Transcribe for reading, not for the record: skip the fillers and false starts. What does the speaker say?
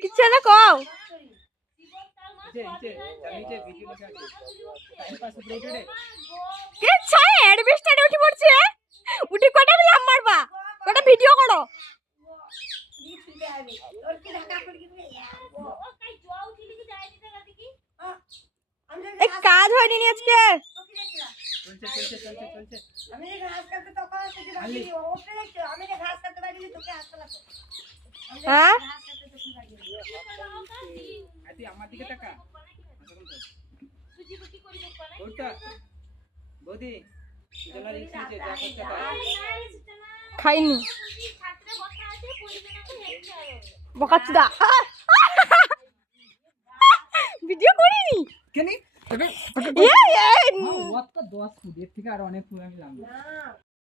কিচ্ছু না কও উঠে পড়ছে উঠে কটা লাভ মারবা কটা ভিডিও করো কাজ হয়নি আজকে খাইনি বকাচ্চুদা ভিডিও করিনি কেন? তবে 10 ফুট এর থেকে আর অনেক ফুট আমি জানি না।